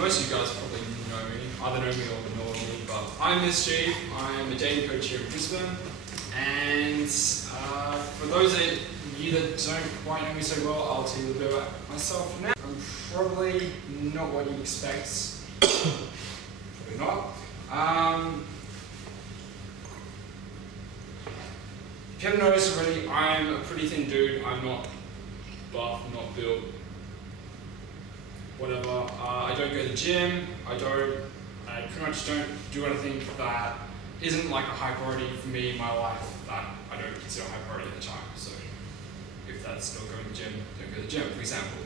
most of you guys probably know me, either know me or ignore me, but I'm Mischieve. I'm a dating coach here in Brisbane, and for those of you that don't quite know me so well, I'll tell you a little bit about myself now. I'm probably not what you expect. Probably not. If you haven't noticed already, I'm a pretty thin dude. I'm not buff, not built, whatever. I don't go to the gym. I pretty much don't do anything that isn't like a high priority for me in my life that I don't consider a high priority at the time. So if that's not going to the gym, don't go to the gym, for example.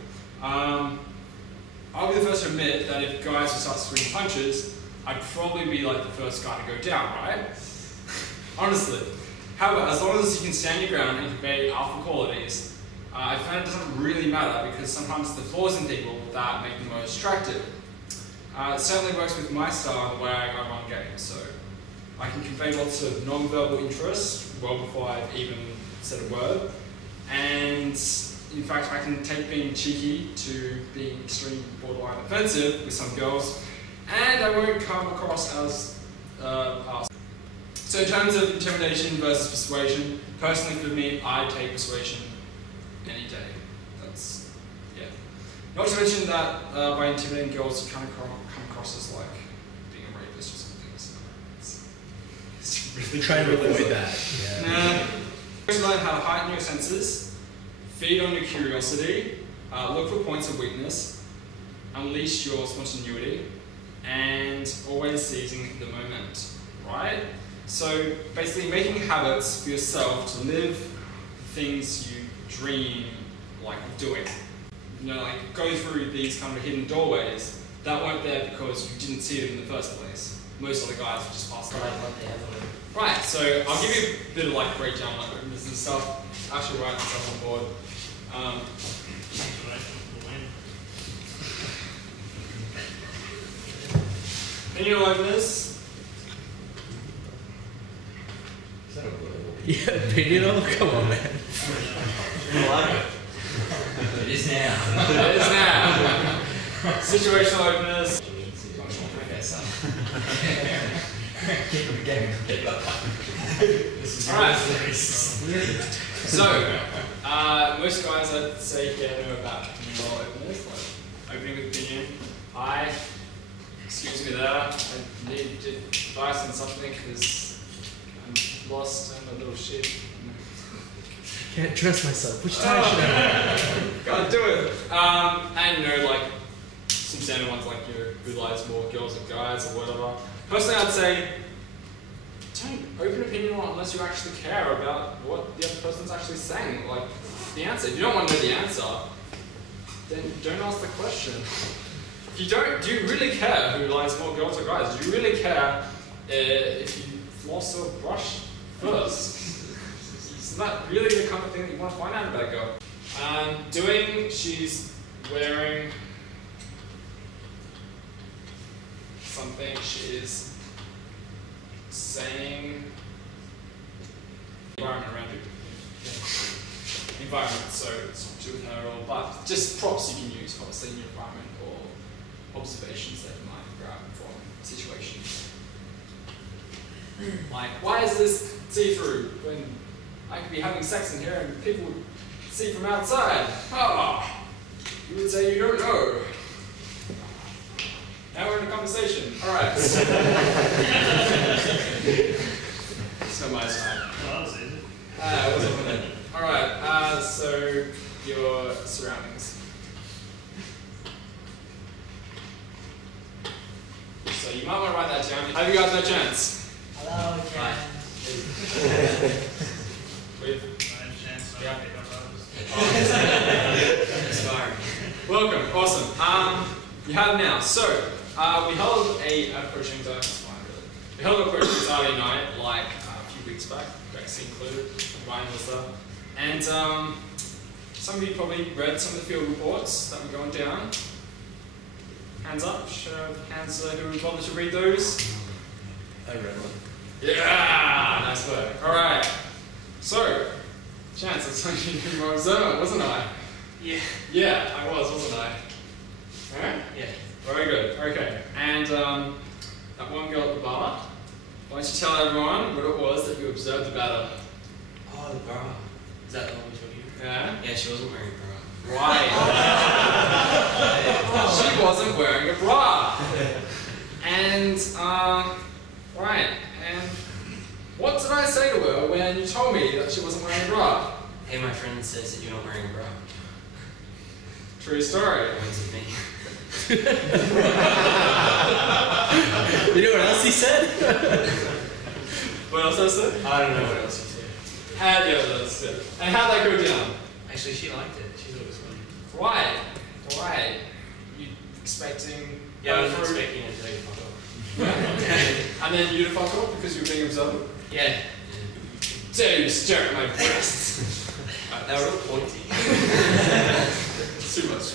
I'll be the first to admit that if guys would start swinging punches, I'd probably be like the first guy to go down, right? Honestly. However, as long as you can stand your ground and convey alpha qualities, I find it doesn't really matter because sometimes it's the flaws in people that make them most attractive. It certainly works with my style and the way I run games, so I can convey lots of non-verbal interest well before I've even said a word, and in fact I can take being cheeky to being extreme borderline offensive with some girls, and I won't come across as arsed. So in terms of intimidation versus persuasion, personally for me, I take persuasion any day. That's, yeah. Not to mention that by intimidating girls, you kind of come across as like being a rapist or something. So it's really trying to avoid that. Yeah. First, learn how to heighten your senses, feed on your curiosity, look for points of weakness, unleash your spontaneity, and always seizing the moment. Right? So basically making habits for yourself to live things you dream like of doing. You know, like go through these kind of hidden doorways that weren't there because you didn't see them in the first place. Most of the guys would just pass them. Right, so I'll give you a bit of like breakdown on this and stuff. Actually write this up on board. Opinion openers. Yeah, opinion? Come on, man. I like it. It is now. It is now. Situational openness. Alright. So, most guys I'd say know about opinion openness, like opening with opinion. Excuse me there, I need advice on something because I'm lost and a little shit. Can't dress myself. Which tie should I wear? Gotta do it. And you know, like some standard ones like who lies more, girls or guys or whatever. Personally, I'd say don't open opinion unless you actually care about what the other person's actually saying. Like the answer. If you don't want to know the answer, then don't ask the question. If you don't, do you really care who lies more, girls or guys? Do you really care if you floss or brush first? It's not really the kind of thing that you want to find out about a girl. She's wearing something, she is saying environment around you. Yeah. Environment, so it's not to do with her at all, but just props you can use obviously in your environment or observations that you might grab from situations. Like, why is this see-through when I could be having sex in here and people would see from outside? Oh, you would say you don't know. Now we're in a conversation. Alright. It's not my side. It wasn't for me. Alright, so your surroundings. So you might want to write that down. Have you guys had a chance? Hello, Jan. Welcome, awesome. You have now. So, we held a coaching day. We held a coaching Saturday night, like a few weeks back. Gracie included. Ryan was there, and some of you probably read some of the field reports that were going down. Hands up. Show of hands who would bother to read those. I read one. Yeah, nice work. All right. So, Chance, it's like you were my observer, wasn't I? Yeah. Yeah, I was, wasn't I? Alright? Yeah. Very good. Okay. And that one girl at the bar, why don't you tell everyone what it was that you observed about her? Oh, the bra. Is that the one we told you? Yeah? Yeah, she wasn't wearing a bra. Right. She wasn't wearing a bra. And, right. And what did I say to her when you told me that she wasn't wearing a bra? Hey, my friend says that you're not wearing a bra. True story. Points at me. You know what else he said? What else I said? I don't know what else you said. Yeah, that's it. And how'd that go down? Actually, she liked it. She thought it was funny. Right. Right. You expecting... Yeah, I was expecting her to tell you fuck off. And then you to fuck off because you were being observant? Yeah. Dare you stare at my breasts? They were real pointy. Too much.